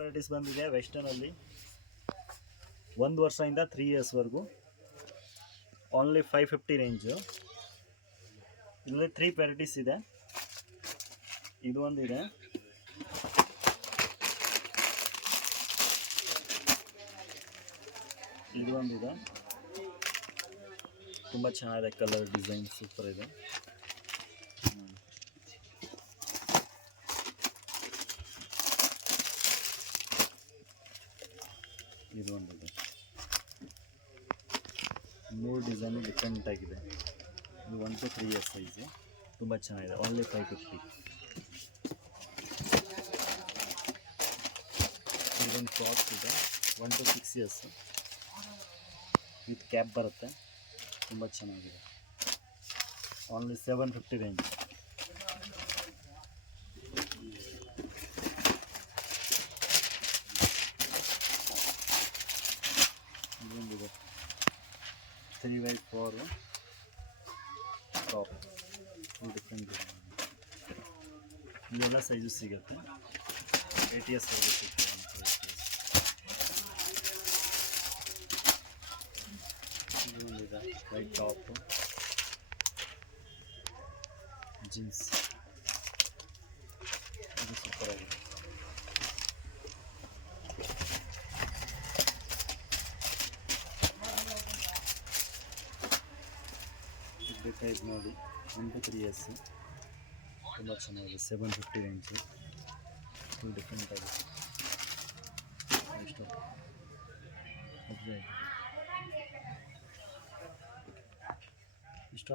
Varieties ಬಂದಿದೆ ವೆಸ್ಟರ್ನಲ್ಲಿ 1 ವರ್ಷದಿಂದ 3 ಇಯರ್ಸ್ವರೆಗೂ only 550 range. ಇದರಲ್ಲಿ 3 ವೆರೈಟೀಸ್ ಇದೆ. ಇದು ಒಂದಿದೆ, ಇದು ಒಂದಿದೆ, ತುಂಬ ಚೆನ್ನಾಗಿದೆ, ಕಲರ್ ಡಿಸೈನ್ ಸೂಪರ್ ಇದೆ. ಇದು ಒಂದಿದೆ, 3 ಡಿಸೈನು ಡಿಫ್ರೆಂಟ್ ಆಗಿದೆ. ಇದು 1 to 3 ಇಯರ್ಸ್ ಸೈಜು, ತುಂಬ ಚೆನ್ನಾಗಿದೆ. ಓನ್ಲಿ 550. ಇದೊಂದು ಫ್ರಾಕ್ಸ್ ಇದೆ, 1 to 6 ಇಯರ್ಸ್ ವಿತ್ ಕ್ಯಾಪ್ ಬರುತ್ತೆ, ತುಂಬ ಚೆನ್ನಾಗಿದೆ. Only 750 range. ಇದೊಂದಿದೆ 3x4 ಟಾಪ್, ಡಿಫ್ರೆಂಟ್. ಇಲ್ಲೆಲ್ಲ ಸೈಜು ಸಿಗುತ್ತೆ, 8 ಇಯರ್ಸ್ ವರೆಗೂ ಸಿಗುತ್ತೆ. ಇದೊಂದಿದೆ ವೈಟ್ ಟಾಪು, ಜೀನ್ಸ್, ಇದು ಸೂಪರ್ ಆಗಿದೆ. ಬೇಕಾಯ್ತು ನೋಡಿ, 1 to 3 ಇಯರ್ಸು, ತುಂಬ ಚೆನ್ನಾಗಿದೆ. 750 ರೇಂಜು, ಫುಲ್ ಡಿಫ್ರೆಂಟ್ ಆಗಿದೆ. ಎಷ್ಟು ಇಷ್ಟು